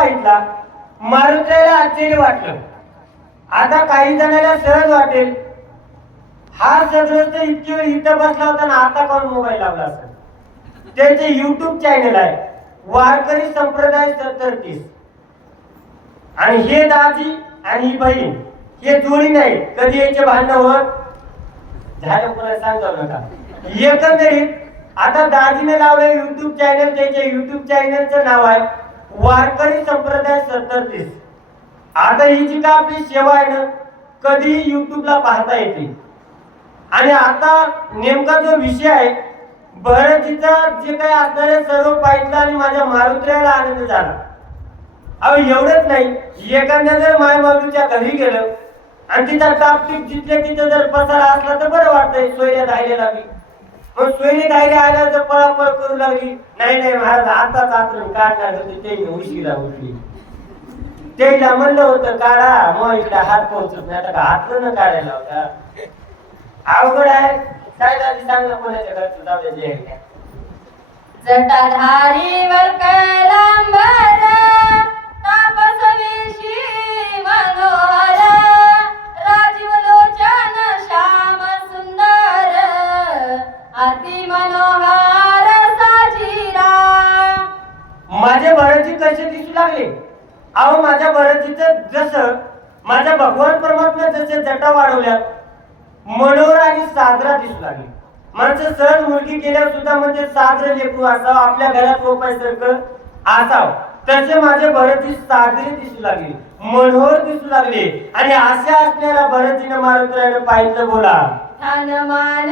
पाहितला मारुतीला आश्चर्य वाटलं. आता काही जणांना सहज वाटेल हा सगळं तर इतकी वेळ इथं बसला होता ना आता कोण मोबाईल लावला असेल. त्याचे युट्यूब चॅनल आहे वारकरी संप्रदाय 7030 आणि हे दाजी आणि ही बहीण हे जोडी नाही कधी याचे भांडण होत झालं कोणाला सांगतो नका. एकंदरीत आता दाजीने लावलं युट्यूब चॅनल त्याच्या युट्यूब चॅनलचं नाव आहे वारकरी संप्रदाय 7030. आता ही जी का आपली सेवा आहे ना कधी युट्यूबला पाहता येते. आणि आता नेमका जो विषय आहे भरतीचा जे काही असणारे सर्व पाहितलं आणि माझ्या मारुतीला आनंद झाला. अहो एवढंच नाही एखाद्या जर मायबाबूच्या घरी गेलं आणि तिचा टापटीप जिथल्या तिथं जर पसारा असला तर बरं वाटतंय. सोयऱ्या धायला लागली मग सोयरी धायला आल्या तर पळापळ करू लागली. नाही महाराज आताच आतून काढणार होते ते उशिरा उठली. त्याला म्हणलं होतं काढा मग इकडे हात पोहोचत नाही आता हातलं न काढायला होता. अवघड आहे काय दादी सांगलं कोणाच्या घरचं जाऊ. जटाधारीवर कैलांबर तापसवेशी मनोहर राजीव लोचन श्याम सुंदर अति मनोहर साजीरा. माझे भरतजी कसे दिसू लागले. अहो माझ्या भरतजीचं जसं माझ्या भगवान परमात्मा जसे जटा वाढवल्यात मनोहर आणि साजरा दिसू लागले. माणसं सहज मुलगी केल्यावर सुद्धा म्हणजे साजरं लेकरू असावं आपल्या घरात रोपायसारखं असावं तसे माझे भरतजी साजरे दिसू लागले मनोहर दिसू लागले. आणि अशा असणाऱ्या भरतजीनं मारुतीला पाहिलं बोला मान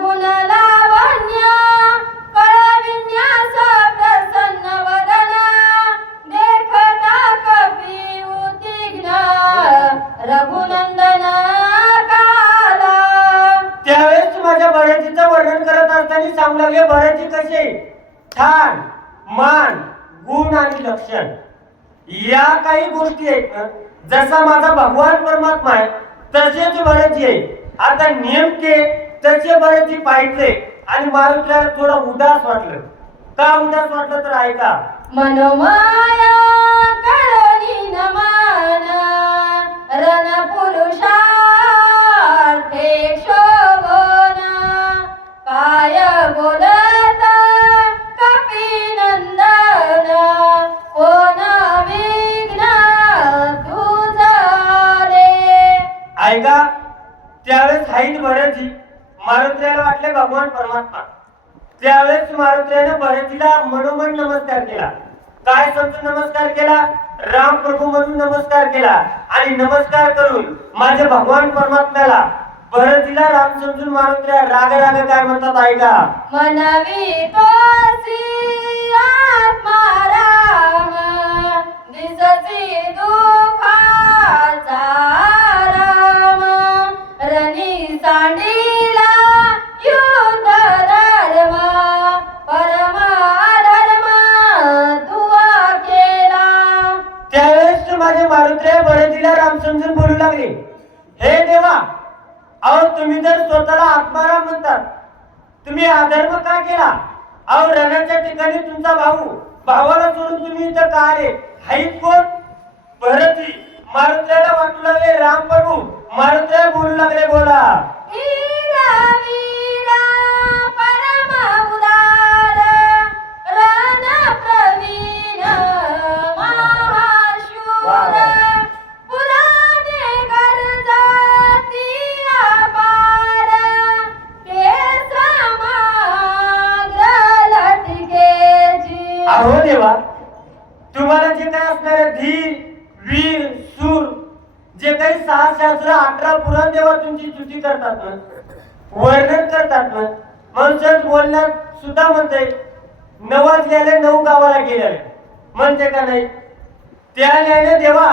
गुण लावण्य कळ विन्यास प्रसन्न वदन देखता कपी उतिघ्न रघुनंदन काला. त्यावेळेस माझ्या भरतीचं वर्णन करत असताना सांगू लागले भरती कसे छान मान गुण आणि लक्षण या काही गोष्टी आहेत ना जसा माझा भगवान परमात्मा आहे तसेच भरती आहे. आता नेमके तसे भरती पाहिजे आणि मारुतीला थोडं उदास वाटलं. का उदास वाटलं तर ऐका. मनोमाया करोनी नमान रण पुरुषार्थे शोभन काय बोलत कपिनंदन कोण विघ्न तुझे. ऐका त्यावेळेस हाईत भरती मारुतीला वाटले भगवान परमात्मा. त्यावेळेस मारुतीने भरतीला मनोमन नमस्कार केला. काय समजून नमस्कार केला राम प्रभू म्हणून नमस्कार केला. आणि नमस्कार करून माझे भगवान परमात्म्याला भरतीला राम समजून मारुतीला राग राग काय म्हणतात ऐका. मनवी तोसी आत्मा राम दिससी दुःखाचा राम रणी सांडीला युद्ध धर्म परम धर्म तुवा केला. त्यावेळेस माझे मारुतीला भरतीला राम समजून बोलू लागले हे देवा अहो तुम्ही जर स्वतःला आत्माराम म्हणतात तुम्ही अधर्म का केला. अहो रणाच्या ठिकाणी तुमचा भावाला सोडून तुम्ही इथं का आले. हाईत कोण भरती मारुतीला वाटू लागले राम प्रभू मारुतीला बोलू लागले बोला वीरा वीरा परम उदार रण प्रवीण महाशूर पुराणे गरजाती अपार केस माग्र लटकेची. अहो देवा तुम्हाला जे काय असणारे धीर वीर सूर जे काही 6 शास्त्र 18 पुराण देवा तुमची स्तुती करतात ना वर्णन करतात ना म्हणून बोलण्यात सुद्धा म्हणते नवाज गेले 9 गावाला गेले म्हणते का नाही. त्या न्यायाने देवा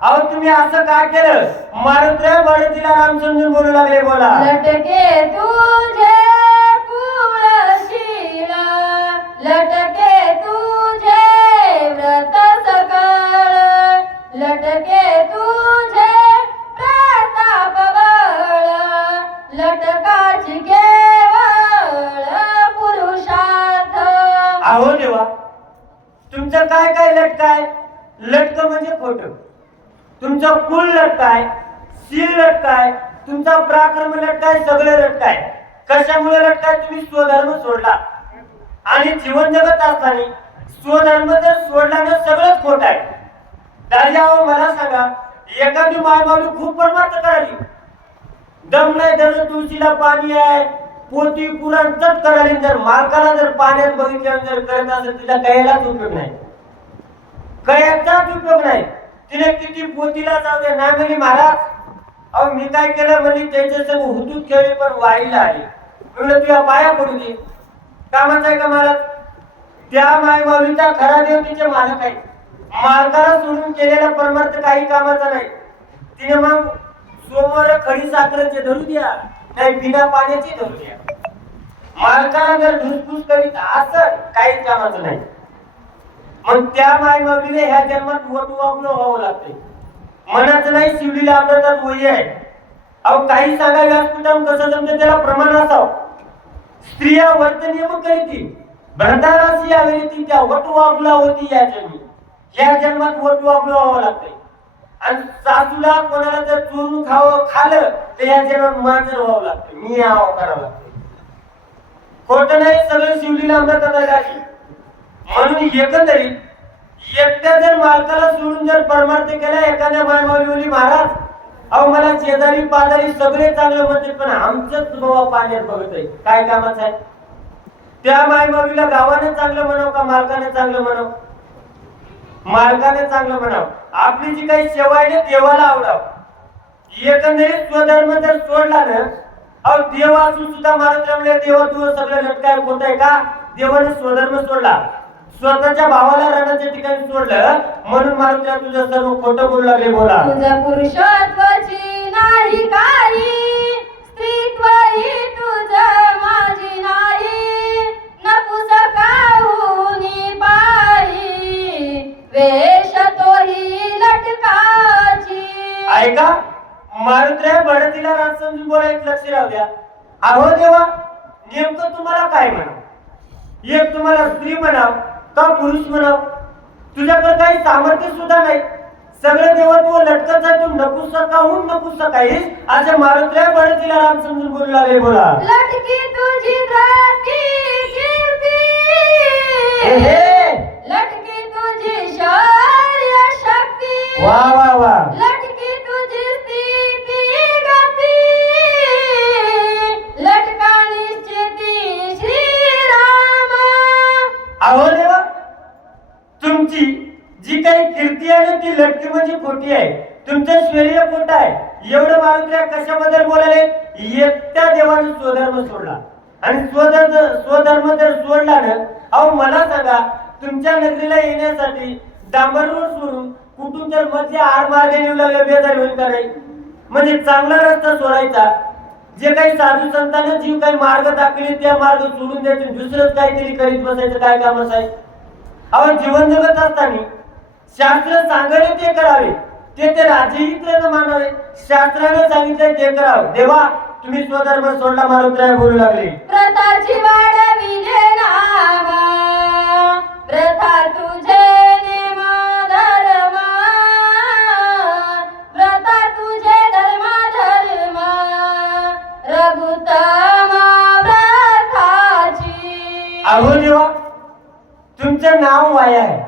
अहो तुम्ही असं का केलं. मारुतीला भरतीला राम समजून बोलू लागले बोला लटके तुझे कुळशील लटके तुझे व्रत सकळ लटके तुझे प्रताप बळ लटकाची केवळ पुरुषार्थ. अहो देवा तुमचं काय काय लटकाय लटक म्हणजे खोटं. तुमचं कुल लटकाय, शील लटकाय, तुमचा पराक्रम लटकाय, सगळं लटकाय. कशामुळे लटकाय? तुम्ही स्वधर्म सोडला. आणि जीवन जगत असताना स्वधर्म जर सोडला ना सगळंच खोट आहे. दादा मला सांगा, एखादी मायमावली खूप परमार्थ करावी, दम नाही धरत, तुळशीला पाणी आहे, पोती पुराण चट करावी, जर मालकाला जर पाण्यात बघितल्यावर जर करत असेल तिला कळायलाच उपयोग नाही, कळायचाच उपयोग नाही. तिने किती पोतीला जाऊ दे नाही म्हणे महाराज, अहो मी काय केलं म्हणजे त्याच्या संग हुतूत खेळली पण वारीला आली. म्हणलं तुझ्या पाया पडू दे, कामाचं आहे का महाराज? त्या मायमाऊलीचा खरा देव तिचे मालक आहे. मालकाला सोडून केलेला परमार्थ काही कामाचा नाही. तिने मग सोमवार खडी साखरेचे धरू द्या, नाही बिना पाण्याची धरू द्या, मालकाला जर धुसफूस करीत असं काही कामाचं नाही. मग त्या मायमाऊलीने ह्या जन्मात वटवागणं व्हावं लागते. मनाचं नाही, शिवलीला अमृतात वही आहे. अहो काही सांगा व्यासपीठावर कसं जमतं त्याला प्रमाण असावं. स्त्रिया वर्तनियम करीती, भ्रताराशी यावेळी त्या वटवागला होती या जन्मी. या जन्मात वटवागणं व्हावं लागते. आणि सासूला कोणाला जर चोरून खाल्लं तर या जन्मात मांजर व्हावं लागते, मी यावं करावं लागते. खोटं नाही, सगळं शिवलीला अमृतात आहे. म्हणून एकंदरीत एकट्या जर मालकाला सोडून जर परमार्थ केला एखाद्या मायमाऊली महाराज, अहो मला शेजारी पाजारी सगळे चांगलं म्हणते पण आमचंच बाबा पाण्यात बघत आहे, काय कामाचं आहे? त्या मायमाऊलीला गावाने चांगलं म्हणावं का मालकाने चांगलं म्हणावं? मालकाने चांगलं म्हणावं. आपली जी काही सेवा आहे देवाला आवडावं. एकंदरीत स्वधर्म जर सोडला ना, अहो देव असून सुद्धा माणूस रमले, देवा तू सगळं लटकाय होत आहे का? देवाने स्वधर्म सोडला, स्वतःच्या भावाला रणाच्या ठिकाणी सोडलं, म्हणून मारुतीला तुझं सर्व खोटं बोलू लागले. बोला तुझं पुरुषत्वाची नाही काही, स्त्रीत्वही तुझं माझी नाही, नपुसकाहुनी पाही, वेश तोही लटकाची. ऐका, मारुतीला बढतीला राज समजून बोलायचं लक्ष राहू द्या. अहो देवा, नेमकं तुम्हाला काय म्हणावं? एक तुम्हाला स्त्री म्हणाव का पुरुष म्हणाव? तुझ्याकडे काही सामर्थ्य सुद्धा नाही, सगळं देवा तू लटकत आहे, तू नपुसकाहून नपुसक आहेस, असे मारुतीला बढतीला राम समजून बोलू लागले. बोला लटकी तुझी धरती कीर्ती, लटकी तुझी शौर्य शक्ती, वा वा वा, लटकी तुझी स्थिती गती, लटका निश्चिती श्रीराम. अहो देवा, तुमची जी काही कीर्ती आहे ती लटकी म्हणजे खोटी आहे, तुमचं शौर्य खोटं आहे. एवढं मारुतीला कशाबद्दल बोलाले? एकट्या देवाने स्वधर्म सोडला. आणि स्वधर्म जर सोडला ना, अहो मला सांगा, तुमच्या नगरीला येण्यासाठी डांबर रोड सोडून कुठून तर मध्ये आड मार्गे येऊ लागले, बेजार होईल का नाही? म्हणजे चांगला रस्ता सोडायचा, जे काही साधू संतांना जीव काही मार्ग दाखवले त्या मार्ग सोडून द्यायचे, दुसरंच काहीतरी करीत बसायचं, काय कामच आहे? अहो जीवन जगत असताना शास्त्र सांगणे ते करावे, ते राजहित मानावे. शास्त्राने सांगितले ते करावं. देवा तुम्ही स्वधर्म सोडला, मारुतीला बोलू लागले. प्रथाची वाढविले नामा, प्रथा तुझे नेम धर्म, प्रथा तुझे धर्म धर्म, रघुत्तम प्रथाची. अहो देवा, तुमचं नाव वाया आहे,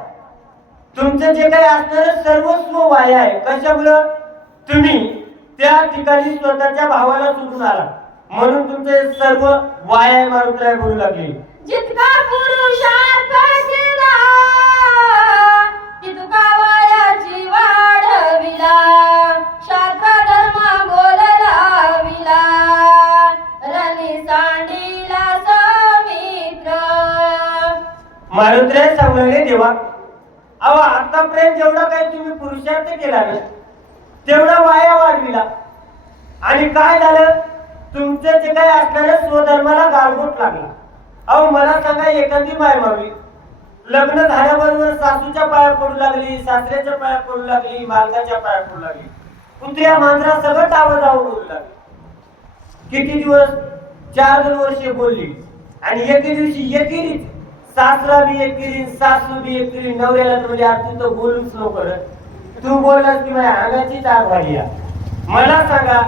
तुमचं जे काही असणारं सर्वस्व वाया आहे. कशामुळं? तुम्ही त्या ठिकाणी स्वतःच्या भावाला सोडून आला, म्हणून तुमचं सर्व वाया आहे. मारुतीला बोलू लागली. जितका पुरुषार्थ केला, तितका वयाची वाढविला, शास्त्र धर्म बोललाविला, रणी सांडीला समित्र. मारुतीला सांगू लागले. देवा अहो आतापर्यंत जेवढा काही तुम्ही पुरुषार्थ केला ना तेवढा वाया वाढविला, आणि काय झालं? तुमचं जे काही असणाऱ्या स्वधर्माला गाळगोट लागला. अहो मला सांगा, एखादी मायमावी लग्न झाल्याबरोबर सासूच्या पाया पडू लागली, सासऱ्याच्या पाया पडू लागली, मालकाच्या पाया पडू लागली, कुत्र्या मांजरा सगळं टावं बोलू लागली. किती दिवस? 4 वर्षे बोलली, आणि एके दिवशी एकेरीच सासरा बी एक केली सासू बी एक केली नवऱ्याला तर म्हणजे आज तू तर बोलूच नको रे. तू बोललास की माझ्या अंगाची तार वाढली आहे. मला सांगा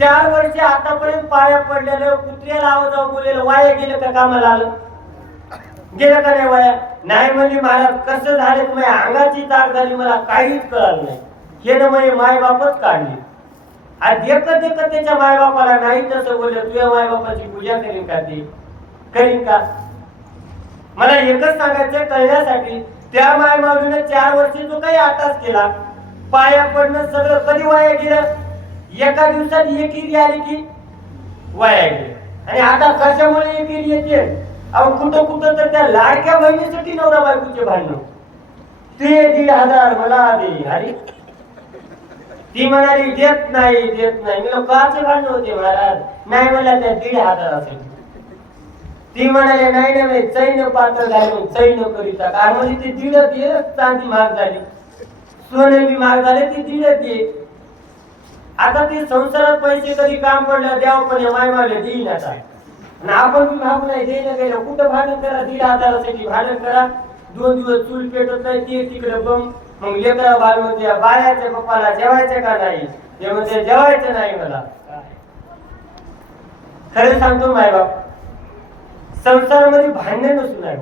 4 वर्ष आतापर्यंत पाया पडलेलं कुत्र्याला आवाज बोलेलं वाया गेलं का कामाला आलं गेलं का नाही वाया नाही म्हणजे महाराज कसं झालं की माझ्या अंगाची तार झाली मला काहीच कळलं नाही. हे ना म्हणजे मायबापच काढली. आज एकच एकच त्याच्या मायबापाला नाही तसं बोललं तुझ्या मायबापाची पूजा करीन का ती करीन का. मला एकच सांगायचं कळण्यासाठी त्या मायमाऊलीने 4 वर्षी जो काही आटास केला पाया पडणं सगळं कधी वाया गेलं. एका दिवसात एकेरी आली की वाया गेली. आणि आता कशामुळे एकेरी येते अहो कुठं कुठं तर त्या लाडक्या बहिणीसाठी नवरा बायकोचे भांडण ते 1,500 मला दे अरे ती म्हणाली देत नाही मी काचे भांडण होते महाराज नाही मला त्या 1,500 असेल. ती म्हणाले नाही नाही चैन पात्र झाले चैन करीता कारण म्हणजे ते 1,500 दे चांदी महाग झाली सोने बी महाग झाले ती 1,500 दे. आता ते संसारात पैसे कधी काम पडलं द्यावं पण माय मावले देईन आता आणि आपण बी भाऊ नाही देणं गेलं कुठं भांडण करा 1,500साठी भांडण करा 2 दिवस चूल पेटत नाही ते तिकडे बम मग लेकरा बाल म्हणते बाळाच्या पप्पाला जेवायचं का नाही ते म्हणते जेवायचं नाही मला. खरं सांगतो मायबाप संसारामध्ये भांडण नसून आहे.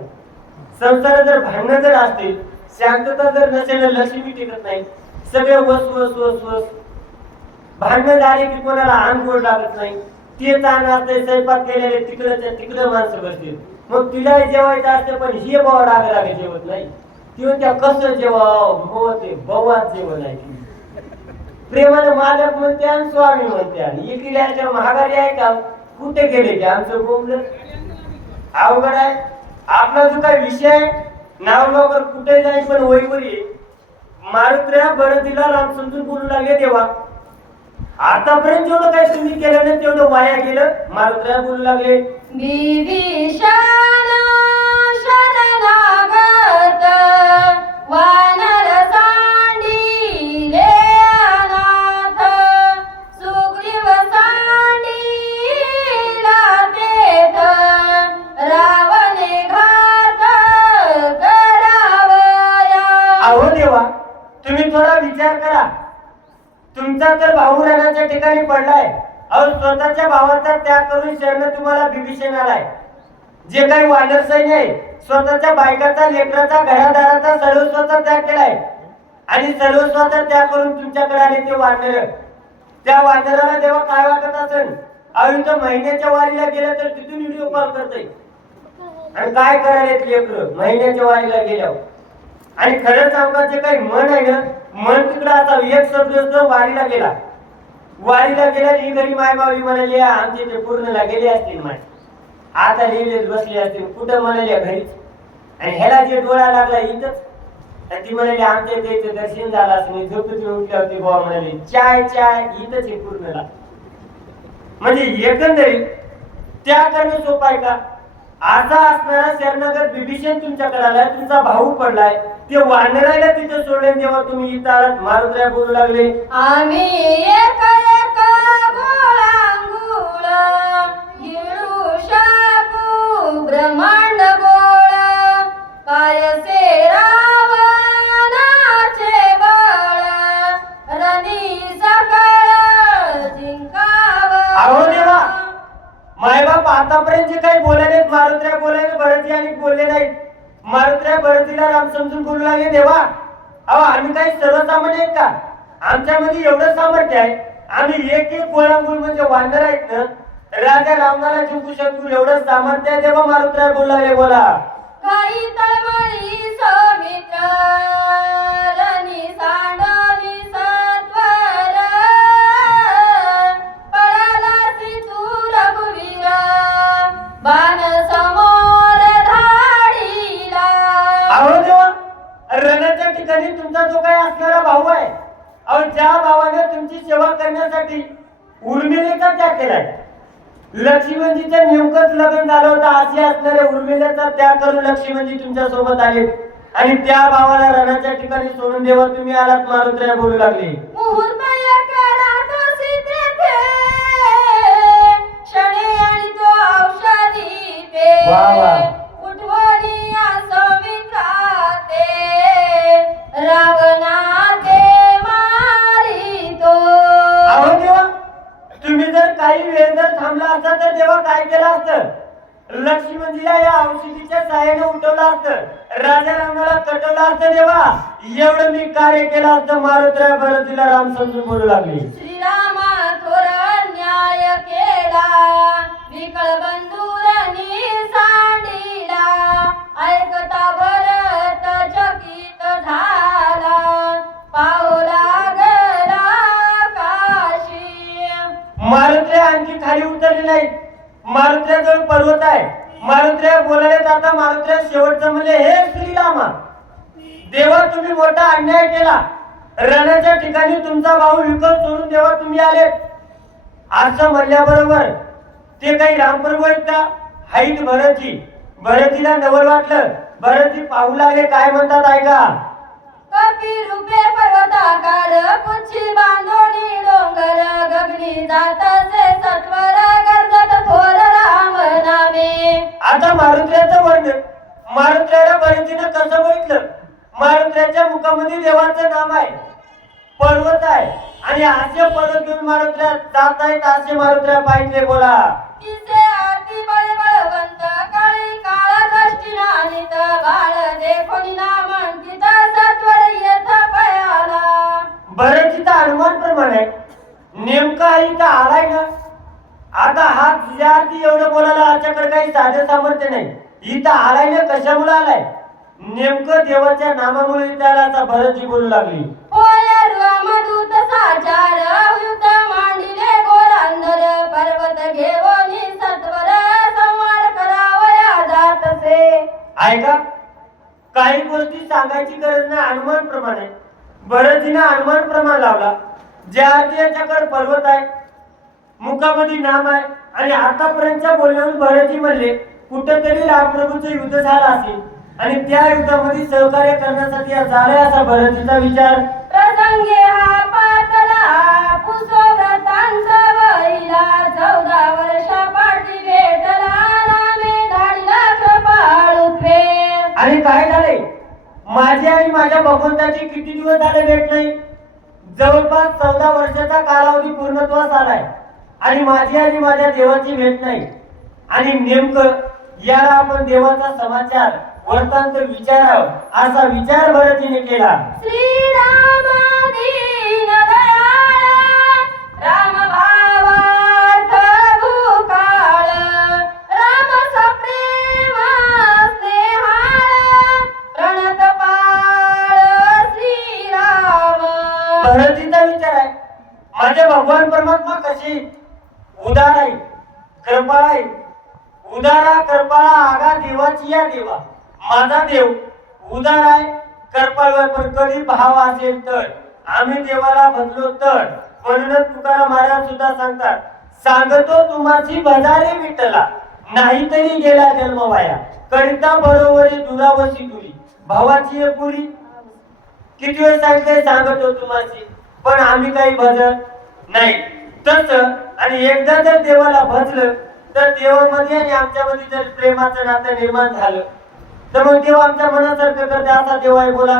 संसारात जर भांडण जर असतील शांतता जर नसेल लक्ष्मी टिकत नाही. सगळे वस भांडण झाले की कोणाला अनगोड लागत नाही. ते ताण असते स्वयंपाक केलेले तिकडं माणसं बसतील मग तिला जेवायचं असतं पण हे बाबा लागे जेवत नाही. किंवा त्या कसं जेवाव ते बवाच जेवण आहे. प्रेमाने मालक म्हणते आणि स्वामी म्हणते आणि एकीच्या महागारी आहे का कुठे गेले की आमचं बोंबलं अवघड आहे. आपला जो काही विषय नाव लवकर कुठे जाईल पण वैवरी मारुत्र्या बरतीला राम समजून बोलू लागले देवा आतापर्यंत जेवढं काही तुम्ही केलं नाही तेवढं वाया गेलं. मारुत्र्या बोलू लागले विभीषण शरणागत वानर सांडिले अनाथ सुग्रीव सांडिला तेथ रावणे घात करावया. अहो देवा तुम्ही थोडा विचार करा. तुमचा तर भाऊ राणाच्या ठिकाणी पडलाय. अहो स्वतःच्या भावाचा त्याग करून शरण तुम्हाला विभीषण आलाय. जे काही वानर सैन्य आहे स्वतःच्या बायकाचा लेकराचा घरादाराचा सर्वस्वाचा त्याग केलाय आणि सर्वस्वाचा त्याग करून तुमच्याकडे आले ते वानर. त्या वानराला देवा काय वाटत असेल. अहो तो महिन्याच्या वारीला गेला तर तिथून व्हिडिओ कॉल करतोय आणि काय करायला लेकर महिन्याच्या वारीला गेल्यावर. आणि खरं सांगायचे काही मन आहे ना मन तिकडे आता एक सदस्य वारीला गेला ही घरी माय मावली म्हणाली आमचे ते पूर्णला गेले असतील माय आता लिहिले बसले असतील कुठं म्हणाले घरीच. आणि ह्याला जे डोळा लागला इथंच आणि ती म्हणाली आमच्या ते दर्शन झालं असेल झोपेतून उठल्यावरती बाबा म्हणाले चाय इथंच आहे पूर्णला. म्हणजे एकंदरीत त्या करणं सोपं आहे का. असा असणारा शरणागत विभीषण तुमच्याकडे आलाय तुमचा भाऊ पडलाय ते वानरायला तिथे सोडले तेव्हा तुम्ही इथं आलात. मारुत्र्या बोलू लागले आम्ही एक एक गोळांगुळ गिळू शकू ब्रह्मांड गोळ कायसे रावणाचे बळ रणी सकळ जिंकाव. अहो देवा मायबाप आतापर्यंत जे काही बोलायले मारुत्र्या बोलायले भरती आणि बोलले नाहीत. मारुत्र्या भरतीला राम समजून बोलू लागले देवा अहो आम्ही काही सर्वसामान्य आहेत का. आमच्यामध्ये एवढं सामर्थ्य आहे आम्ही एक गोळांगुळ म्हणजे वानर आहेत ना राजा रावणाला जिंकू शकू एवढं सामर्थ्य आहे देवा. मारुत्र्या बोलू लागले बोला काही तळमळी सौमित्र रणी सांडवी सत्वर पळाला तू रघुवीर बाण समोर धाडीला. अहो देवा रणाच्या ठिकाणी तुमचा जो काही असणारा भाऊ आहे अहो ज्या भावाने तुमची सेवा करण्यासाठी उर्मिलेचा त्याग केलाय. लक्ष्मणजीचं नेमकंच लग्न झालं होतं असे असणारे उर्मिलेचा त्याग करून लक्ष्मणजी तुमच्या सोबत आले आणि त्या भावाला रणाच्या ठिकाणी सोडून देवा तुम्ही आलात. मारुत्र्या बोलू लागले मुहूर्त एका रातोसी तेथे क्षणे आणि तो औषधी पे वा वा. उठवणी लक्ष्मणजीला या औषधीच्या साह्याने उठवलं असतं, राजा रावणाला कटवलं असतं देवा, एवढं मी कार्य केलं असतं. मारुतीला भरतीला राम समजून बोलू लागली. श्रीरामा थोर न्याय केला, विकळ बंधुरानी सांडिला, ऐकता भरत चकित झाला, पाहू लागला काशी. मारुती आणखी खाली उतरली नाही. मारुतीजवळ पर्वत आहे. मारुती बोलायला जाता मारुती शेवटचं म्हणजे हे श्रीरामा, देवा तुम्ही मोठा अन्याय केला. रणाच्या ठिकाणी तुमचा भाऊ विकत सोडून देवा तुम्ही आले. असं म्हणल्याबरोबर ते काही रामप्रभू आहेत का? हाईत भरतजी. भरतीला नवल वाटलं. भरतजी पाहू लागले, काय म्हणतात ऐका. कपी रूपे पर्वताकार, पुच्छी बांधोणी डोंगर, गगनी जातसे सत्वर, गर्जत थोर राम नामे. आता मारुतीचं वर्णन मारुतीला भरतीनं कसं बघितलं. मारुतीच्या मुखामध्ये देवाचं नाम आहे, पर्वत आहे, आणि असे पर्वत घेऊन मारुतीला जात आहेत. असे मारुतीला पाहिजे. बोला. तिचे आती बळे बळवंत, काळी काळा दृष्टी नानित, बाळ देखोनी नामांकित, सत्वर येत पयाला. भरतीचा अनुमान प्रमाणे नेमका इथं आलाय ना. आता हा तुझ्या आरती एवढं बोलायला आच्याकडे काही साधे सामर्थ्य नाही. इथं आलाय ना, कशामुळे आलाय? नेमकं देवाच्या नामामुळे इथं आला. असा भरतजी बोलू लागली. होय रामदूत साचार, युद्ध मांडिले गोरांधर, पर्वत घेवोनी सत्वर, संवार करावया जातसे. ऐका, काही गोष्टी सांगायची गरज नाही. अनुमान प्रमाणे भरतजीने अनुमान प्रमाण लावला. ज्या अर्थी याच्याकडे पर्वत आहे, मुखामध्ये नाम आहे, आणि आतापर्यंतच्या बोलण्यावरून भरतजी म्हणले कुठेतरी रामप्रभूचं युद्ध झालं असेल आणि त्या युद्धामध्ये सहकार्य करण्यासाठी झालाय असा भरतजीचा विचार. प्रसंगे हा पातला, पुसोव्रतांत वहिला, 14 वर्ष पाठी भेटला, रामे धाडला कृपाळुत्वे. आणि काय झाले, माझी आणि माझ्या भगवंताची किती दिवस झाले भेट नाही. जवळपास 14 वर्षाचा कालावधी पूर्णत्वास आलाय आणि माझी आणि माझ्या देवाची भेट नाही. आणि नेमकं याला आपण देवाचा समाचार वर्तांत विचारावं असा विचार भरतीने केला. श्रीराम दीन दयाळ, राम भावार्थ भूकाळ, राम सप्रेम स्नेहाळ, प्रणत पाळ श्रीराम. भरतीचा विचार आहे, माझे भगवान परमात्मा कशी उदार आहे, कृपाळ आहे. उदारा कृपाळा आगा देवाची या देवा. माझा देव उदार आहे, कृपाळ आहे, पण कधी भाव असेल तर आम्ही देवाला भजलो तर. म्हणूनच तुकाराम महाराज सुद्धा सांगतात, सांगतो तुम्हाची भजारे विठ्ठला, नाहीतरी गेला जन्म वाया, करिता बरोबरी दुरावशी तुरी. भावाची आहे पुरी. किती वेळ सांगितलंय सांगतो तुम्हाची, पण आम्ही काही भजत नाही. तसं आणि एकदा जर देवाला भजलं तर देवामध्ये आणि आमच्यामध्ये जर प्रेमाचं नातं निर्माण झालं तर मग देव आमच्या मनासारखं करते. असा देव आहे. बोला.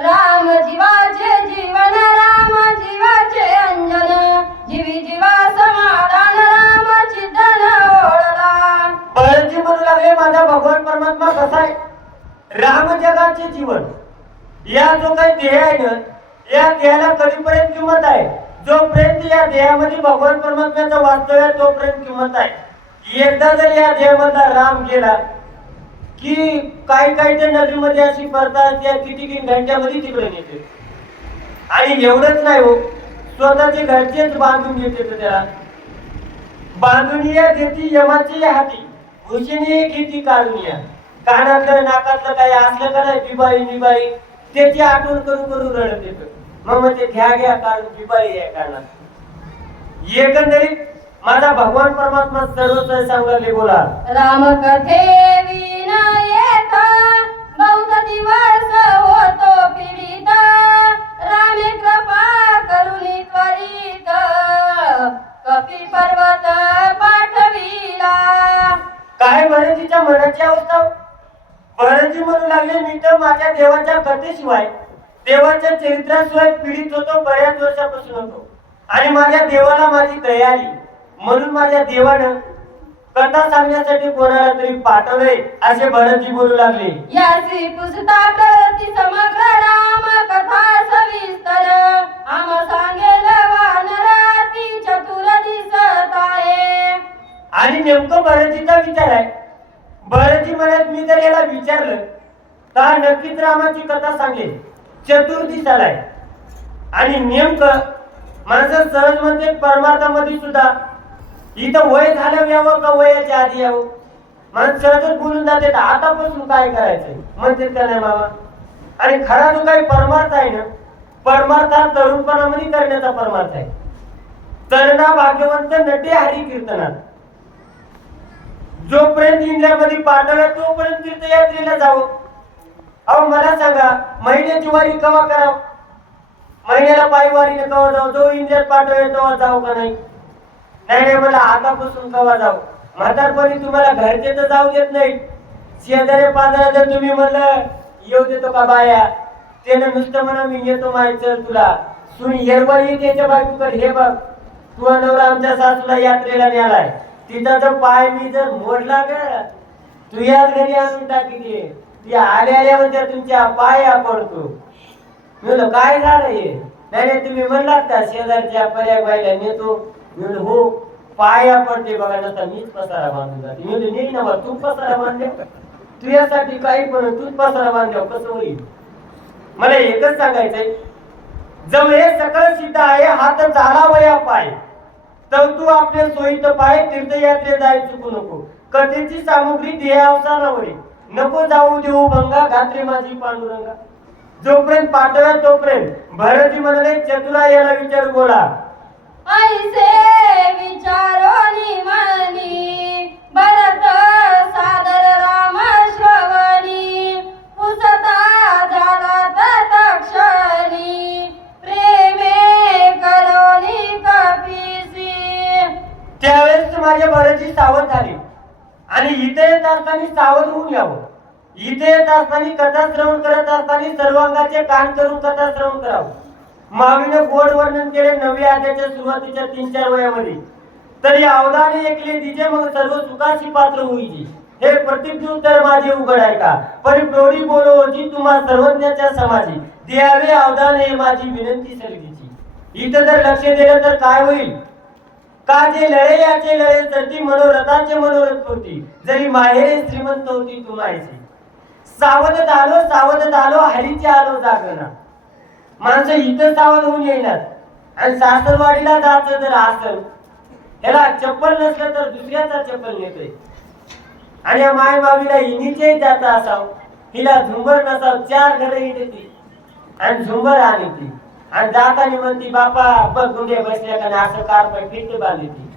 राम जीवाचे जीवन, राम जीवाचे अंजन, जीवी जीवा समाधान, राम चिंतन ओळला. भरतजी म्हणू लागले, माझा भगवान परमात्मा कसा आहे? राम जगाचे जीवन. या जो काही देह आहे ना, या देहाला कधीपर्यंत किंमत आहे? जोपर्यंत या देहामध्ये भगवान परमात्म्याचं वास्तव आहे तोपर्यंत किंमत आहे. एकदा जर या देहामधला राम गेला की काही काही त्या नदीमध्ये अशी पडतात, त्या किती घंट्यामध्ये तिकडे नेते. आणि एवढंच नाही हो, स्वतःचे घरचेच बांधून घेते. त्याला बांधून या देती यमाची हाती, हुशीने किती काढून या. कानातलं नाकातलं काही असलं का नाही, बिबाळी बिबाळी त्याची आठवण करू करू रडत येतं. मग ते घ्या काढून बिबाळी या कानात. एकंदरीत माझा भगवान परमात्मा सर्वच सांगले. बोला. राम कथे विना येत, बहुत दिवस होतो पीडित, रामे कृपा करुणी त्वरित, कपी पर्वत पाठविला. काय भरतीच्या मनाची अवस्था. भरतजी म्हणू लागले, मी तर माझ्या देवाच्या कथेशिवाय, देवाच्या चरित्राशिवाय पीडित होतो. बऱ्याच वर्षापासून होतो आणि माझ्या देवाला माझी दया आली. म्हणून माझ्या देवानं कथा सांगण्यासाठी कोणाला तरी पाठवले असे भरतजी बोलू लागले. यासी पुसता प्रवृत्ती समग्र राम कथा सविस्तर आम सांगेल वानरा ती चतुर दिसत आहे. आणि नेमकं भरतजीचा विचार आहे. भरतजी म्हणत मी जर याला विचारलं तर नक्कीच रामाची कथा सांगेल. चतुर दिसालाय आणि नेमकं माणसं सहज म्हणते परमार्थामध्ये सुद्धा इथं वय झालं यावं का वयाच्या आधी यावं. माणसं सहजच बोलून जाते आतापासून काय करायचंय म्हणते का नाही मामा. आणि खरा जो काही परमार्थ आहे ना, परमार्थ हा तरुणपणामध्ये करण्याचा परमार्थ आहे. तरुणा भाग्यवंत नटे हरी कीर्तनात. जोपर्यंत इंद्रियामध्ये पाठवलं तोपर्यंत तीर्थयात्रेला जावं. अहो मला सांगा महिन्याची वारी कवा करावं, महिन्याला पायी वारीने कवा जाऊ, जो इंद्रियात पाठवले तेव्हा जाऊ का नाही. नाही मला आतापासून कवा जाऊ. म्हातारपणी तुम्हाला घरचे तर जाऊ देत नाही. शेजारी पाजारी जर तुम्ही म्हणलं येऊ देतो का बाया, त्यानं नुसतं म्हणा मी येतो माय चल तुला सुन येरवाळी त्याच्या बायकोकडे हे बघ तुझा नवरा आमच्या सासूला यात्रेला नेलाय, तिचा जर पाय मी जर मोडला ग तू याच घरी आणून टाकी दे. ती आल्या म्हणजे तुमच्या पाया पडतो. मी म्हणलं काय झालं हे. नाही तुम्ही म्हणलात का शेजारच्या पर्याय बाईला नेतो. मी म्हणलं हो पाया पडते बघा नसता मीच पसारा बांधून जाते. मी म्हणलं नाही ना तू पसारा बांधल्या तुझ्यासाठी काही पण तूच पसारा बांधल्या कसं होईल. मला एकच सांगायचंय जवळ हे सकळ सिद्ध आहे हात झाला वया पाय तर तू आपल्या सोयीत पाय तीर्थयात्रे जाय चुकू नको. कथेची सामुग्री देह अवसानावरी नको जाऊ देऊ भंगा घातली माझी पांडुरंगा. जोपर्यंत पाठव्या तोपर्यंत भरतजी म्हणाले चतुरा याला विचार बोला. ऐसे विचारोनी मनी भरत सादर राम श्रवणी पुसता झाला तत्क्षणी प्रेमे करोनी कपिसी. त्यावेळेस माझ्या भरतजी सावध झाले आणि इथे येत असताना सावध होऊन यावं. इथे येत असताना कथा श्रवण करत असताना सर्वांगाचे कान करून कथा श्रवण करावं. मावीने गोड वर्णन केले नवव्या अध्यायाच्या सुरुवातीच्या 3-4 वयामध्ये. तरी अवधाने ऐकले तिचे मग सर्व सुखाची पात्र होईची. हे प्रत्युत्तर माझे उघड आहे का परिप्रौढी बोलो होती तुम्हा सर्वज्ञाच्या समाजी द्यावे अवधाने माझी विनंती सर्वीची. इथं जर लक्ष दिलं तर काय होईल. का जे लळे याचे लळे सरती मनोरथाचे मनोरथ होती जरी माहेरे श्रीमंत होती तुम्हाची. सावध झालो हरीचे आलो जागना. माणसं इथं सावध होऊन येणार आणि सासरवाडीला जायचं जर असेल ह्याला चप्पल नसलं तर दुसऱ्याचा चप्पल नेतोय. आणि या माय बाबीला हिनीचे जात असाव हिला झुंबर नसाव 4 घरं येते आणि झुंबर आली ती आणि जाताना म्हणती बापा बघ गुंडे बसल्या का असं कारपट फिट बांधली ती.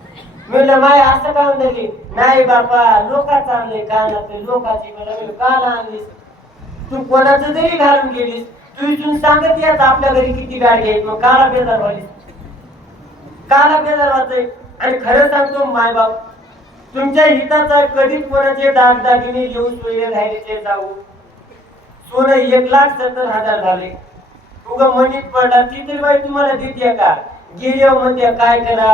म्हणलं माय असं का म्हणली नाही बापा लोकांचं आणलंय कानात लोकांची कान आणलीस तू कोणाचं जरी घालून गेलीस तू इथून सांगत याच आपल्या घरी किती गाडी आहेत मग काला बेजार व्हालीस काला बेजार व्हायचंय. आणि खरं सांगतो माय बाप तुमच्या हिताचा कधीच कोणाचे दागदागिने घेऊन सोयरे राहिलेचे जाऊ. सोनं 1,70,000 झाले उगा मनीत पडला ती तरी बाई तुम्हाला देते का गेली म्हणते काय करा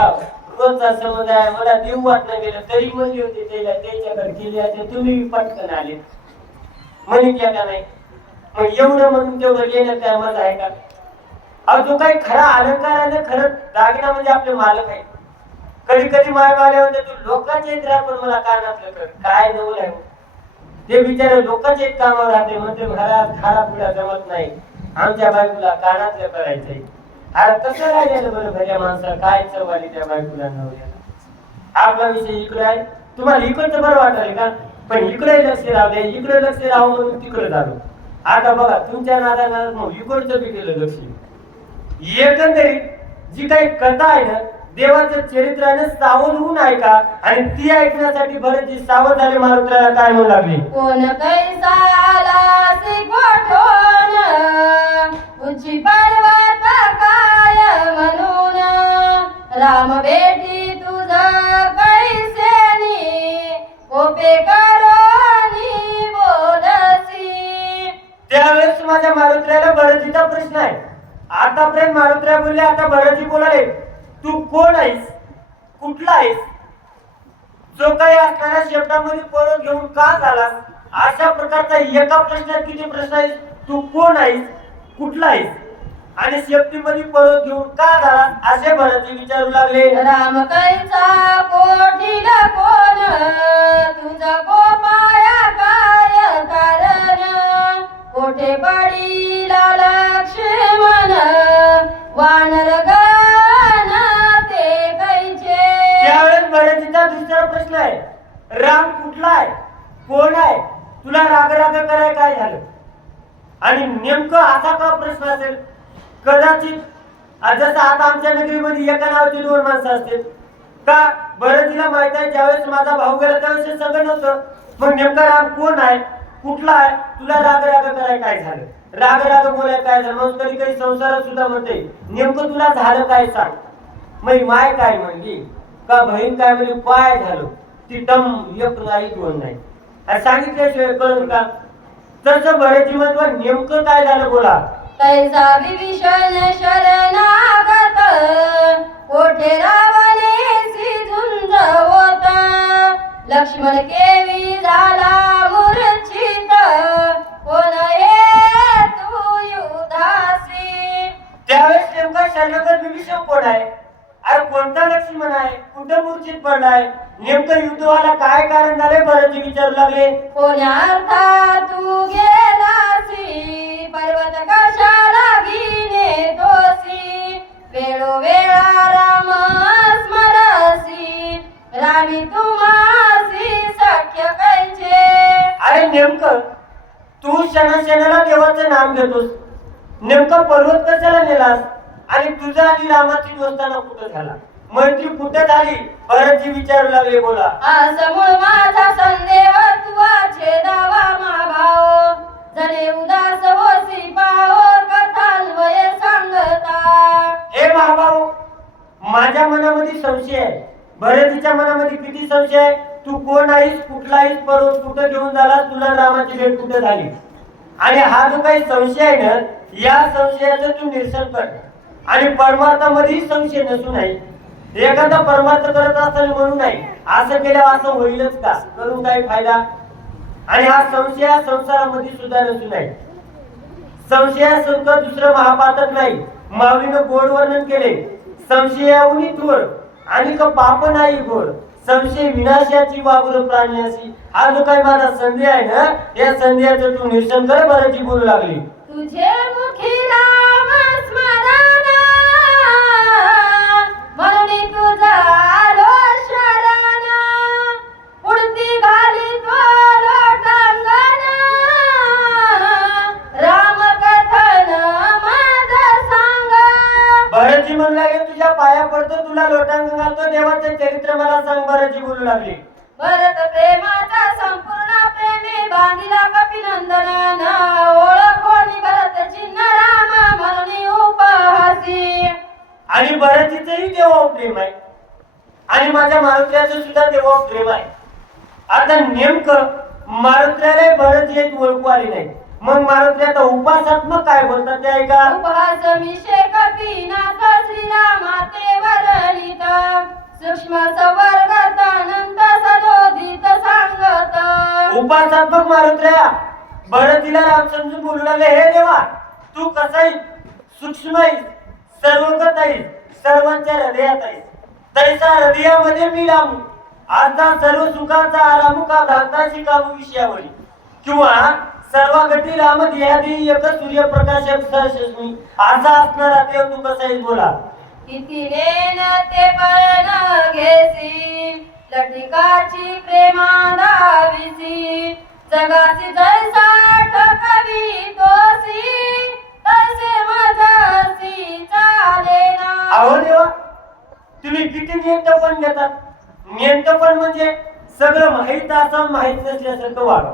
रोजचा समज आहे मला देऊ वाटणं गेलं तरी म्हणली होती त्याला त्याच्याकडे गेली असे तुम्ही पटकन आले म्हणित का नाही. मग एवढं म्हणून तेवढं घेण्यात काय मजा आहे का. अहो जो काही खरा अलंकार आहे ना खरं दागिना म्हणजे आपले मालक आहे. कधी कधी माय माले होते तू लोकांचे पण मला कानातलं कर काय नवल आहे ते बिचारे लोकांचे कामावर राहते म्हणते घरात खारा पुढा जमत नाही आमच्या बायकोला कानातलं करायचंय. अरे कसं राहिलेलं बरं भल्या माणसाला काय चवाली त्या बायकोला नवऱ्याला. आपला विषय इकडे आहे तुम्हाला इकडचं बरं वाटलं का पण इकडे लक्ष राहू दे इकडे लक्ष राहू म्हणून तिकडे झालो. आता बघा तुमच्या नादानात मग इकडचं बी केलं लक्ष. एकंदरीत जी काही कथा आहे ना देवाचं चरित्राने सावध होऊन ऐका आणि ती ऐकण्यासाठी भरतजी सावध झाले. मारुतीला काय म्हणू लागले कोण कैसाला शिकवठोन उंची पर्वत काय म्हणून राम बेटी तुझ कैसेनी कोपे करोनी बोलसी. त्यावेळेस माझ्या मारुतीला भरतजीचा प्रश्न आहे. आतापर्यंत मारुतीला बोलले आता भरतजी बोलाले तू कोण आहेस कुठला आहेस. जो काही असणाऱ्या शब्दामध्ये परत घेऊन का झालास? अशा प्रकारचा एका प्रश्नात किती प्रश्न आहेत? तू कोण आहेस, कुठला आहेस आणि शेपटीमध्ये परत घेऊन का झालास असे भरतजी विचारू लागले. राम कैचा कोठील कोण, तुझा गोपाया काय कारण, कोठे पडिला लक्ष्मण, वानर गण ते कैचे. त्यावेळेस भरतीचा दुसरा प्रश्न आहे, राम कुठला आहे, कोण आहे, तुला राग कराय काय झालं? आणि नेमकं असा का प्रश्न असेल? कदाचित जसं आता आमच्या नगरीमध्ये एका नावाची दोन माणसं असतील का? भरतीला माहित आहे ज्यावेळेस माझा भाऊ गेला त्यावेळेस हे सगळं नव्हतं. मग नेमका राम कोण आहे, कुठला आहे, तुला राग कराय काय झालं? राग बोलाय काय झालं? मग कधी कधी संसारात सुद्धा म्हणते नेमकं तुला झालं काय सांग. मग माय काय म्हणली का बहीण काय म्हणजे काय झालं? ती टम एक नाही दोन नाही सांगितल्याशिवाय कळून का? तसं भरती महत्व नेमकं काय झालं बोला. कैसा विभीषण शरणागत, कोठे रावणेसी झुंज होत, लक्ष्मण केवी झाला मूर्छित, कोण हे तू युधासी. त्यावेळेस नेमका शरणागत विभीषण कोण आहे? अरे कोणता लक्ष्मण आहे, कुठं मूर्छित पडलाय, नेमकं युद्ध व्हायला काय कारण झाले? भरतजी विचारू लागले. कोण्या अर्था तू गेलासी, पर्वत कशाला घेणे तोसी, वेळोवेळा राम स्मरसी, रामी तुम्हासी सख्य कैचे. अरे नेमकं तू क्षणाला देवाचं नाम घेतोस, नेमका पर्वत कशाला नेलास आणि तुझा आणि रामाची दोस्ताना कुठं झाला, मैत्री कुठं झाली? भरतजी विचारू लागले बोला. समूळ माझा संदेह तुवा छेदावा मा भाव, जणे उदास होसी पाहो कथान्वय सांगता. हे महाभाऊ, माझ्या मनामध्ये संशय आहे. भरतीच्या मनामध्ये किती संशय आहे? तू कोण आहेस, कुठला आहेस, पर्वत कुठं घेऊन झाला, तुला रामाची भेट कुठं झाली? आणि हा जो काही संशय आहे ना, या संशयाचं तू निरसन कर. आणि परमार्थामध्येही संशय नसून आहे. एखादा परमार्थ करत असताना म्हणून नाही असं केलं असं होईलच का, करून काही फायदा? आणि हा संशय संसारामध्ये सुद्धा नसून आहे. संशयासारखं दुसरं महापातक नाही. माऊलीनं गोड वर्णन केले, संशयाहुनी थोर आणि पाप नाही घोर, संशय विनाशाची वावर प्राण्याची. हा जो काही माझा संधी आहे ना, या संध्याचं तू निरसन कर. भरतजी बोलू लागली. तुझे मुखी राम स्मरण, म्हणून तुझा आलो शरण, उडती घाली तो लोटांगण, राम कथन माझं सांग. भरतजी म्हणू लागले, तुझ्या पाया पडतो, तुला लोटांगण घालतो, देवाचे चरित्र मला सांग. भरतजी बोलू लागले. भरत प्रेमाचा संपूर्ण प्रेमे बांधिला कपिनंदन, ओळखोनी भरत चिन्ह राम म्हणून उपहासी. आणि भरतीचंही देवावर प्रेम आहे आणि माझ्या मारुत्र्याचं सुद्धा देवावर प्रेम आहे. आता नेमकं मारुत्र्याला भरत येत ओळखू आली नाही. मग मारुत्र्याचा उपासात्मक काय बोलतात ते ऐका. उपहास मिशे कपिनाथ श्रीरामाते वर्णित, सूक्ष्म संवर्गत अनंत सदोदित सांगत. उपासात्मक मारुत्र्या भरतीला राम समजून बोलू लागले, हे देवा तू कसा आहेस, सूक्ष्म आहेस, सर्वगत आहेस, सर्वांच्या हृदयात आहेस. तैसा हृदयामध्ये मी रामू, आता सर्व सुखाचा आराम का भ्रांताची कामू विषयावरी, किंवा सर्व गती राम ध्येयादी एक सूर्यप्रकाशक सरशस्मी असा असणारा देव तू कसा आहेस बोला. किती नेन ते पण घेसी, लटिकाची प्रेमादाविसी, जगाची जैसा ठकवी तोसी, तसे माझासी चालेना. अहो देवा, तुम्ही किती नियंत्रण घेतात. नियंत्रण म्हणजे सगळं माहित असं माहित नसल्यासारखं वागा.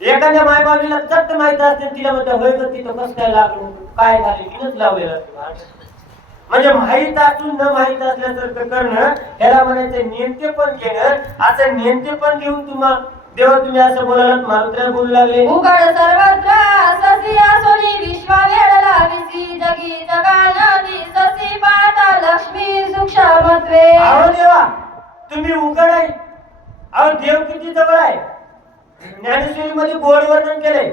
एखाद्या मायबाबीला चट्ट माहित असते, तिला म्हणते होय ग तिथं कसं काय लागलो, काय झाले, तिनंच लावलेलं. म्हणजे माहित असून न माहित असल्यासारखं करणं ह्याला म्हणायचं नियंत्रण घेणं. असं नियंत्रण घेऊन देवा तुम्ही असं बोलायला मारुत्र्याला बोलू लागले. उघड सर्वत्र ससी असोनी विश्व वेळला विसी, जगी जगानदी ससी पाता लक्ष्मी सूक्ष्मत्वे. अहो देवा, तुम्ही उघड आहे देव किती जवळ आहे. ज्ञानेश्वरीमध्ये गोड वर्णन केलंय.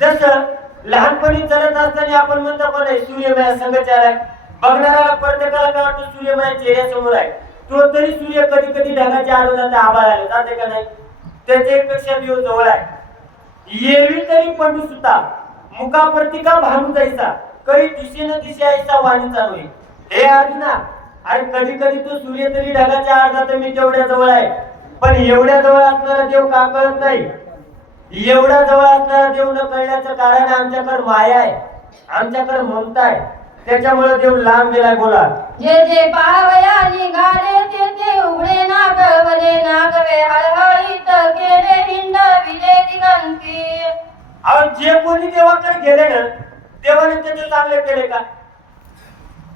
जसं लहानपणी चलत असताना आपण म्हणतो पण सूर्य संगचार आहे. बघणाऱ्याला प्रत्येकाला काय वाटतं सूर्य माझ्या चेहऱ्यासमोर आहे. तो तरी सूर्य कधी कधी ढगाच्या आडोदात आभाळ आले जाते का नाही. त्याच्यापेक्षा देव जवळ आहे. येवी तरी पंडू सुता मुका प्रतिका भानू जायचा कधी दिशेनं दिशा यायचा वाणीचा नव्हे. हे अर्जुना, अरे कधी कधी तो सूर्य तरी ढगाच्या आडोदात मी तेवढ्या जवळ आहे. पण एवढ्या जवळ असणारा देव का कळत नाही. एवढा जवळ असणारा देव न कळण्याचं कारण आमच्याकडे माया आहे, आमच्याकडे ममता आहे. त्याच्यामुळे देव लांब गेलाय. बोला. जे जे पावया निघाले ते ते उघडे नागवले नागवे हळहळीत गेले हिंड विले दिगंती. अहो जे कोणी देवाकडे गेले ना देवाने त्याचे चांगले केले का?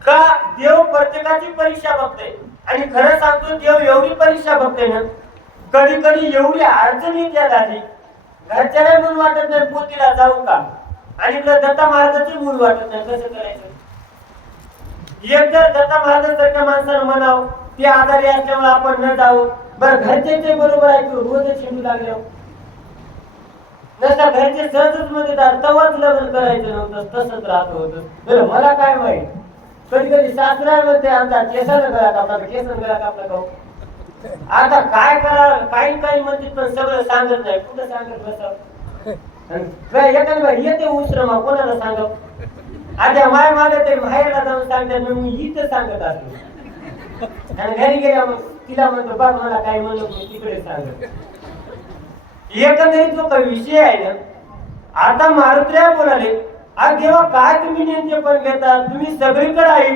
का देव प्रत्येकाची परीक्षा बघते. आणि खरं सांगतो देव एवढी परीक्षा बघते ना कधी कधी एवढी अडचणी त्या झाली घरच्याला म्हणून वाटत नाही पोतीला जाऊ का. आणि दत्ता महाराजाची मूळ वाटत नाही कसं करायचं. एक जर दत्ता महाराजांसारख्या माणसानं म्हणावं ते आजारी असल्यामुळे आपण न जावं. बरं घरचे बरोबर ऐकू रोज शिंदू लागले नसता घरचे सहजच मध्ये तवाच लग्न करायचं नव्हतं तसंच राहत होतं. मला काय माहित कधी कधी सासरा म्हणते आमचा केसानं गळा कापला केसन गळा कापला का. आता काय करा काही काही म्हणते पण सगळं सांगत नाही. कुठं सांगत बसावं. एखाद्या येते उश्रमा कोणाला सांगाव. आता माय मागे तरी माहेरला जाऊन सांगतात मी इथं सांगत असतो. आणि घरी गेल्या तिला म्हणतो बघ मला काही म्हणलं तिकडे सांगत. एकंदरीत जो काही विषय आहे ना आता मारुत्र्या बोलाले आज देवा काय तुम्ही नेमके पण घेता. तुम्ही सगळीकडे आहे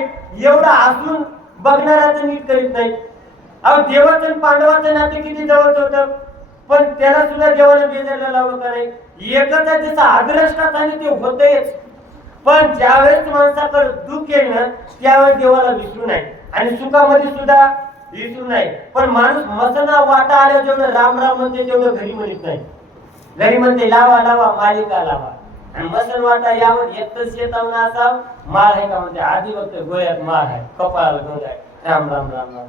एवढं असून बघणाराचं नीट करीत नाही. अहो देवाचं आणि पांडवाचं नाते किती जवळच होतं पण त्याला सुद्धा देवाला बेजायला लावलं का नाही. एकच आहे त्याचा आग्रष्टात आणि ते होतच. पण ज्यावेळेस माणसाकडे दुःख येईल ना त्यावेळेस देवाला विसरू नाही आणि सुखामध्ये सुद्धा विसरू नाही. पण माणूस मसना वाटा आल्या जेवढं राम राम म्हणते तेवढं घरी म्हणत नाही. घरी म्हणते लावा लावा मालिका लावा आणि मसन वाटा यावर एकच शेतावून असाव माळ आहे का म्हणते आधी बघते गोळ्यात माळ आहे कपाळाला गोळ आहे राम राम राम राम.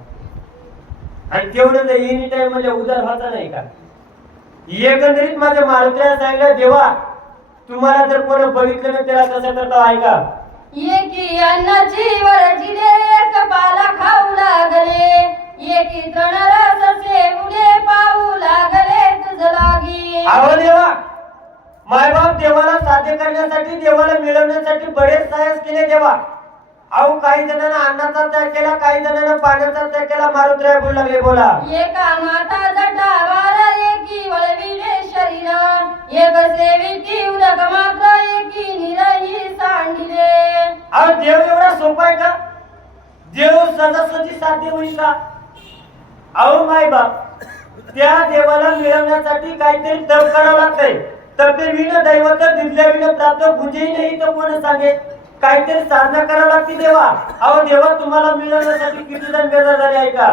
आणि तेवढं तर एनी टाइम म्हणजे उदार व्हायचा नाही का. एकंदरीत माझ्या मारुतीला सांगितलं देवा तुम्हाला जर कोण बघितलं ना त्याला कसं करतो ऐका. एकी अन्नाची वरजिले एक पाला खाऊ लागले एकी तृण रसचे उडे पाऊ लागले तुझ लागी. अहो देवा मायबाप देवाला साध्य करण्यासाठी देवाला मिळवण्यासाठी बरेच साहस केले देवा. अहो काही जणांना अन्नाचा त्याग केला काही जणांना पाण्याचा त्याग केला. मारुतीला बोलू लागले. बोला. एका माता जटावार एकी वळविले शरीर एक सेविकी उदक मात्र एकी निरही सांडिले. अहो देव एवढा सोपा आहे का. देव सहजासहजी साध्य होईल का. अहो माय बाप त्या देवाला मिळवण्यासाठी काहीतरी तप करावं लागतंय. तपेविण दैवत दिसल्याविण प्राप्त भुजेही नाही तर कोण सांगेल. काहीतरी साधना करावं लागते देवा. अहो देवा तुम्हाला मिळवण्यासाठी किती जण बेजार झाले आहे का.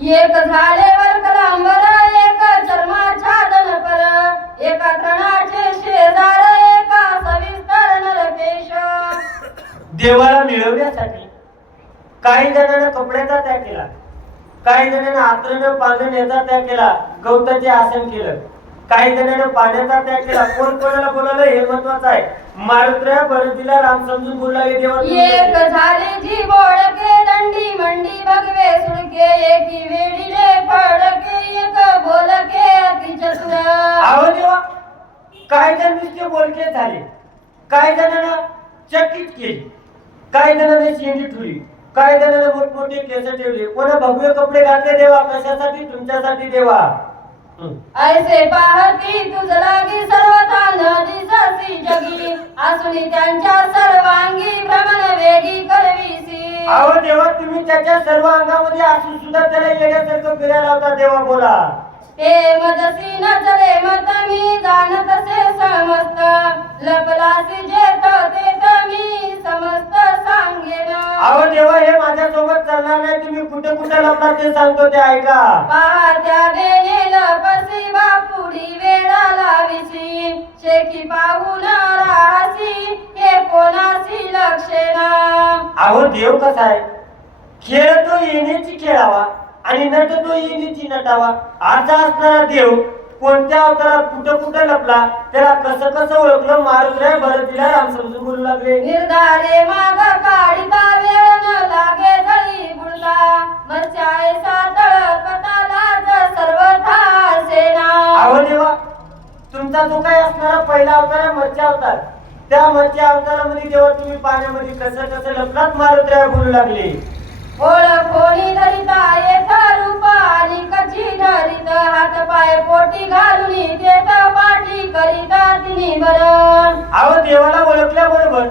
एक झालेवर कलांबर एक चर्माच्छादन पर एका तृणाचे शेजार एका सविस्तर नरकेश. देवाला मिळवण्यासाठी काही जणांना कपड्याचा त्याग केला काही जणांना आतरण पालन याचा त्याग केला गवताचे आसन केलं काही जणांना पाण्याचा त्याग केला. कोण कोणाला बोलावलं हे महत्वाचं आहे. मारुत्र्या बरतीला राम समजून बोलला देवा. एक झाले जी बोडके दंडी मंडी भगवे सुडके एकी वेडीले फडके एक बोलके अति चतुर. अहो देवा काही जण नुसते बोलके झाले काही जणांना चकित केली काही जणांना शेंडी ठुली काही जणांना मोठमोठे केस ठेवले कोणा भगवे कपडे घातले देवा कशासाठी तुमच्यासाठी देवा. ऐसे पाहती तुझ लागी सर्वथा दिससी जगी असुनी त्यांच्या सर्वांगी भ्रमण वेगी करवीसी. अहो देवा तुम्ही त्याच्या सर्व अंगामध्ये असून सुद्धा त्याला येण्यासारखं फिरायला होता देवा. बोला. ते मदसी न चले मत मी जाणत से समस्त लपलासी जेत ते मी समस्त सांगेन. अहो देवा हे माझ्या सोबत चालणार नाही. तुम्ही कुठे कुठे लपला ते सांगतो ते ऐका. पाहत्या बेने लपसी बापुडी वेळा लाविसी शेकी पाहून राहसी हे कोणासी लक्षेना. अहो देव कसा आहे खेळ तो येण्याची खेळावा आणि नट तो येणीची नटावा. असा असणारा देव कोणत्या अवतारात कुठं कुठं लपला, त्याला कसं कसं ओळखलं मारुतीला भरतीला राम समजून बोलू लागले. निर्धारे माग काढिता वेळ न लागे जळी बुडला मत्स्याय सातळ कटाला सर्वथा सेना. अहो देवा, तुमचा जो काही असणारा पहिला अवतार आहे मत्स्य अवतार, त्या मत्स्य अवतारामध्ये देवा तुम्ही पाण्यामध्ये कसं कसं लपलात मारुतीला बोलू लागले. ओळखोनी धरिता येथ रूप आणि कची धरित हात पाय पोटी घालून देत पाठी करीत तिन्ही बर. अहो देवाला ओळखल्याबरोबर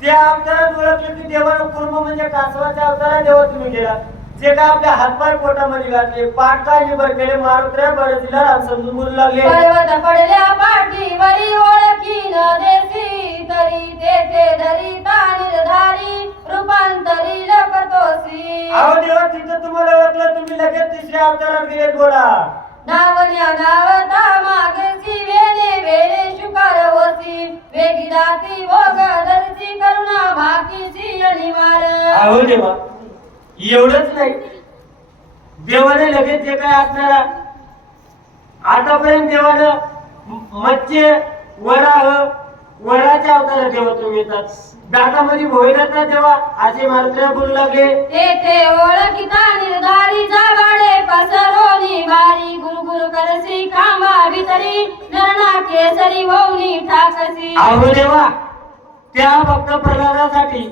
त्या अवतारात ओळखलं की देवाला कुर्म म्हणजे कासवाच्या अवतारात देवा तुम्ही गेला. जे काय आपल्या हातपाय पोटामध्ये घातले, पाठ काय निबर केले, मारुतीला भरतीला राम समजून बोलू लागले. पर्वत पडल्या पाठीवरी ओळखी न देसी तरी तेथे धरिता निर्धारी रूपांतरी लपतोसी. अहो देवा, तिथं तुम्हाला ओळखलं, तुम्ही लगेच तिसऱ्या अवतारात गेलेत. बोला. नावन्या नावता मागसी वेणे वेणे शुकार होसी वेगी दाती भोग धरती करुणा भाकीसी अनिवार. अहो देवा, एवढंच नाही, देवाने लगेच जे काय असणारा आतापर्यंत देवानं मत्स्य वराह वराच्या अवतार देवा तुम्ही येतात, दातामध्ये भोईनाथ देवा असे मारुतीला बोलू लागले. तेथे ओळखिता निर्धारी जावाडे पसरोनी बारी गुरगुर करसी खांबा भितरी नरणा केसरी होऊनी ठाकसी. अहो देवा, त्या भक्त प्रल्हादासाठी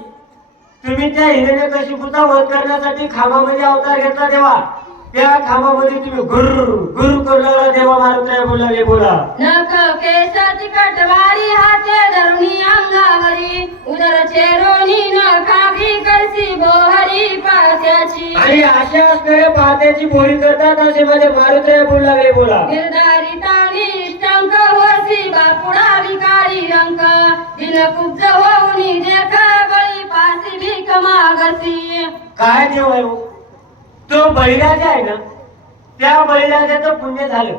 तुम्ही त्या हिरण्यकशिपूचा वध करण्यासाठी खांबामध्ये अवतार घेतला देवा. त्या खांबामध्ये तुम्ही गुर गुर करू लागला देवा मारुतीला बोलू लागले. बोला. नख केस तिकट वारी हाते धरुणी अंगावरी उदर चेरोनी नखावी करसी बोहरी पात्याची. आणि अशा असणाऱ्या पाहत्याची बोली करतात असे माझे मारुतीला बोलू लागले. बोला. निर्धारिता निष्टंक होसी बापुडा विकारी रंक दिनकुब्ज होऊनी देख बळी पासी भीक मागसी. काय देव आहे हो? तो बळीराजा आहे ना, त्या बळीराजाचं पुण्य झालं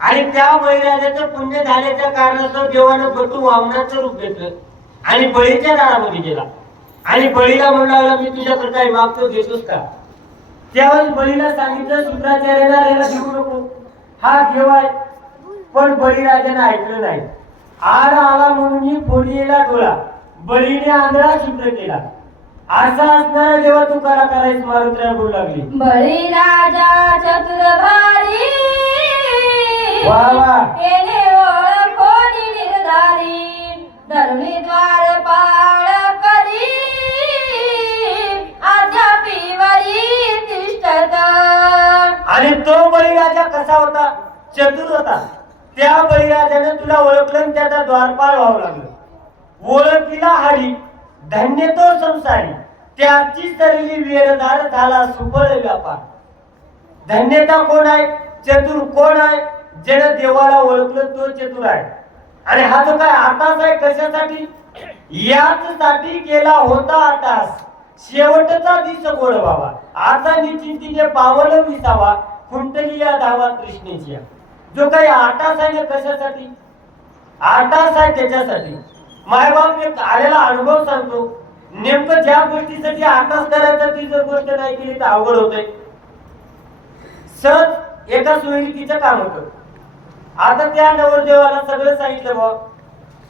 आणि त्या बळीराजाचं पुण्य झाल्याच्या कारणास्तव देवानं बटू वामनाचं रूप घेतलं आणि बळीच्या दारामध्ये गेला आणि बळीला म्हणू लागला, मी तुझ्याकडे काही मागतो, देतोस का? त्यावेळेस बळीला सांगितलं, शुक्राचार्याला याला देऊ नको, हा देव आहे. पण बळीराजानं ऐकलं नाही. आड आला म्हणून फोडीला डोळा, बळीने आंधळा शुक्र केला. असा असणारा देवा तू करा करायच मारुतीला बोलू लागली. बळी राजा चतुर भारी वा वा. केले ओळखोनी निर्धारी धरुणी द्वार पाळ करी अद्यापीवरी तिष्ठत. आणि तो बळीराजा कसा होता? चतुर होता. त्या बळीराजाने तुला ओळखलं आणि त्याचा द्वारपाल व्हावं लागलं. ओळखीला हाडी धन्य तो संसारी, त्याची सरली वेरदार झाला सुफळ व्यापार. धन्यता कोण आहे? चतुर कोण आहे? ज्याने देवाला ओळखलं तो चतुर आहे. आणि हा जो काय आटास आहे कशासाठी? याच साठी केला होता आटास, शेवटचा दिस गोड बाबा. आता निश्चिंतीने पावन विसावा, कुंटली या धावा कृष्णेची. जो काही आटास आहे ना कशासाठी? आटास आहे त्याच्यासाठी. मायबाप एक आलेला अनुभव सांगतो. नेमकं ज्या गोष्टीसाठी आटास करायचा ती जर गोष्ट नाही केली तर अवघड होतंय. सहज एका सोयीचं काम होतं. आता त्या नवरदेवाला सगळं सांगितलं बा,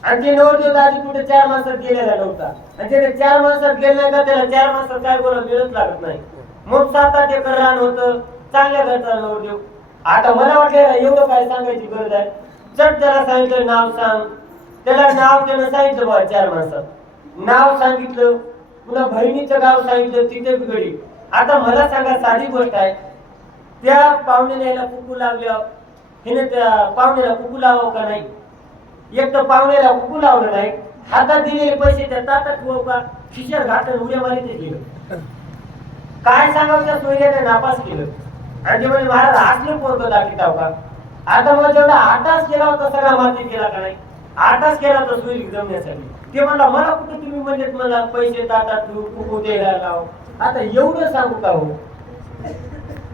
आणि ते नवरदेव आधी कुठे 4 मासात गेलेला नव्हता, आणि त्याने 4 मासात गेले नाही का, त्याला 4 मासात काय बोला वेळच लागत नाही. मग 7-8 एकर रान होतं, चांगल्या घरचा नवरदेव. आता मला वाटलं एवढं काय सांगायची गरज आहे. चट त्याला सांगितलं नाव सांग. त्याला नाव त्यानं सांगितलं बा 4 मासात. नाव सांगितलं, पुन्हा बहिणीचं गाव सांगितलं, तिथे बिघडी. आता मला सांगा, साधी गोष्ट आहे, त्या पाहुण्याला याला कुकू लागल्या, हिने त्या पाहुण्याला कुकू लावावं का नाही? एक तर पाहुण्याला कुकू लावलं नाही, हातात दिलेले पैसे त्या ताटात ठेवू का, खिशात घातलं, उड्या मारीत गेलं. काय सांगावं, त्या सोयऱ्याने नापास केलं. आणि ते म्हणजे महाराज असलं पोरगं दाखवताव का? आता मग जेवढा आटास केला होता सगळा माती केला का नाही? आटास केला होता सोयरी जमण्यासाठी. ते म्हणला मला कुठे तुम्ही म्हणलेत मला पैसे ताटात ठेवू, कुकू द्यायला लाव. आता एवढं सांगू का हो?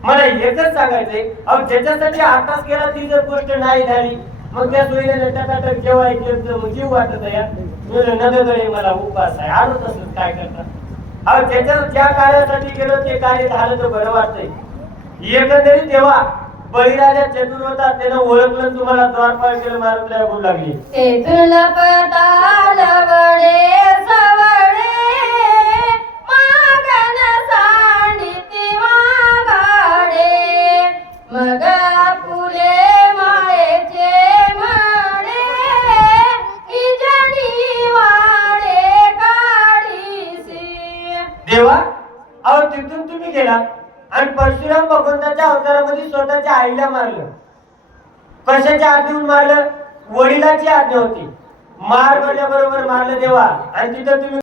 मला एकच सांगायचंय, अहो ज्याच्यासाठी आटास केला ती जर गोष्ट नाही झाली, मग त्या सोयीने टकाटक जेव्हा ऐकलं मग जीव वाटत या नगकडे मला उपास आहे. आलो तसं काय करता? अहो ज्या कार्यासाठी गेलो ते कार्य झालं तर बरं वाटतंय. एकंदरीत तेव्हा बळीराजा चतुर होता, त्यानं ओळखलं तुम्हाला द्वारपाल केलं मारुतीला बोलू लागली. तेथून लपता लवडे सवडे मागन सांडिती मागाडे मग फुले मायेचे म्हणे इजनी वाडे काढीसी. देवा, अहो तिथून तुम्ही गेला आणि परशुराम भगवंताच्या अवतारामध्ये स्वतःच्या आईला मारलं. कशाच्या आज्ञेहून मारलं? वडिलाची आज्ञा होती. मार बरोबर मारलं देवा. आणि तिथं तुम्ही